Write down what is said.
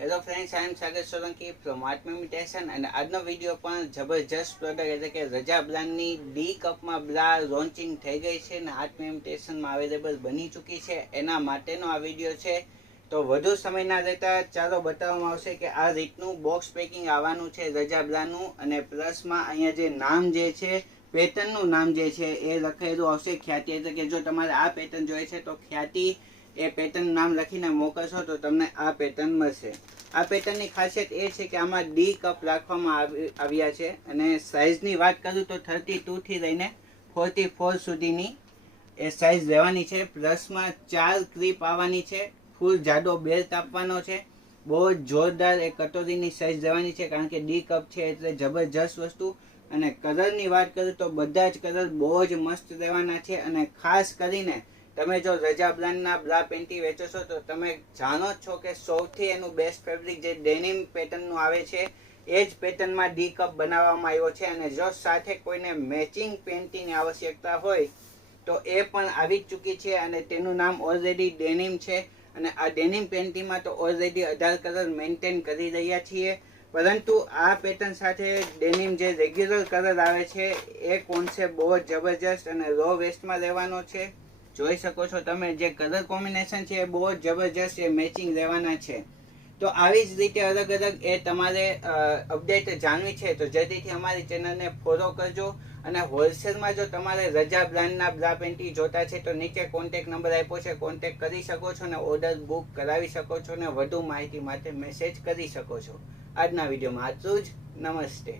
Hello friends, I am Sagar Solanki from Art Imitation અને આજનો video પણ જબરજસ્ત પ્રોડક્ટ એટલે કે રજા બ્લાન્ડની ડી કપમાં બ્લા લોન્ચિંગ થઈ ગઈ છે અને આર્ટ ઇમિટેશનમાં અવેલેબલ બની ચૂકી છે. એના માટેનો આ વિડીયો છે. તો વધુ સમય ના લેતા ચાલો બતાવવામાં આવશે કે આ રીતનું બોક્સ પેકિંગ આવવાનું છે રજા બ્લાનું, અને પ્લસમાં અહીંયા જે નામ જે છે પેટર્નનું નામ જે છે એ લખેલું આવશે ખ્યાતિ. એટલે કે જો તમારે આ પેટર્ન જોઈએ છે તો ખ્યાતિ એ પેટર્ન નામ લખીને મોકલશો તો તમને આ પેટર્ન મળશે. આ પેટર્નની ખાસિયત એ છે કે આમાં ડી કપ રાખવામાં આવ્યા છે અને સાઇઝની વાત કરું તો 32 થી લઈને 44 સુધીની એ સાઇઝ રહેવાની છે. પ્લસમાં 4 ક્લિપ આવવાની છે, ફૂલ જાડો બેલ્ટ આપવાનો છે, બહુ જ જોરદાર એ કટોરીની સાઇઝ રહેવાની છે કારણ કે ડી કપ છે એટલે જબરજસ્ત વસ્તુ. અને કલરની વાત કરું તો બધા જ કલર બહુ જ મસ્ત રહેવાના છે. અને ખાસ કરીને તમે જો રજા બ્લાન્ડના બ્લા પેન્ટી વેચો છો તો તમે જાણો છો કે સૌથી એનું બેસ્ટ ફેબ્રિક જે ડેનિમ પેટર્નનું આવે છે એ જ પેટર્નમાં ડી કપ બનાવવામાં આવ્યો છે. અને જો સાથે કોઈને મેચિંગ પેન્ટીની આવશ્યકતા હોય તો એ પણ આવી જ ચૂકી છે અને તેનું નામ ઓલરેડી ડેનિમ છે. અને આ ડેનિમ પેન્ટીમાં તો ઓલરેડી 18 કલર મેન્ટેન કરી રહ્યા છીએ, પરંતુ આ પેટર્ન સાથે ડેનિમ જે રેગ્યુલર કલર આવે છે એ કોન્સેપ્ટ બહુ જ જબરજસ્ત અને લો વેસ્ટમાં રહેવાનો છે. જોઈ શકો છો તમે જે કલર કોમ્બિનેશન છે એ બહુ જ જબરજસ્ત એ મેચિંગ રહેવાના છે. તો આવી જ રીતે અલગ અલગ એ તમારે અપડેટ જાણવી છે તો જલ્દીથી અમારી ચેનલને ફોલો કરજો. અને હોલસેલમાં જો તમારે રજા બ્રાન્ડના બ્લા પેન્ટી જોતા છે તો નીચે કોન્ટેક નંબર આપ્યો છે, કોન્ટેક કરી શકો છો અને ઓર્ડર બુક કરાવી શકો છો અને વધુ માહિતી માટે મેસેજ કરી શકો છો. આજના વિડીયોમાં આટલું જ. નમસ્તે.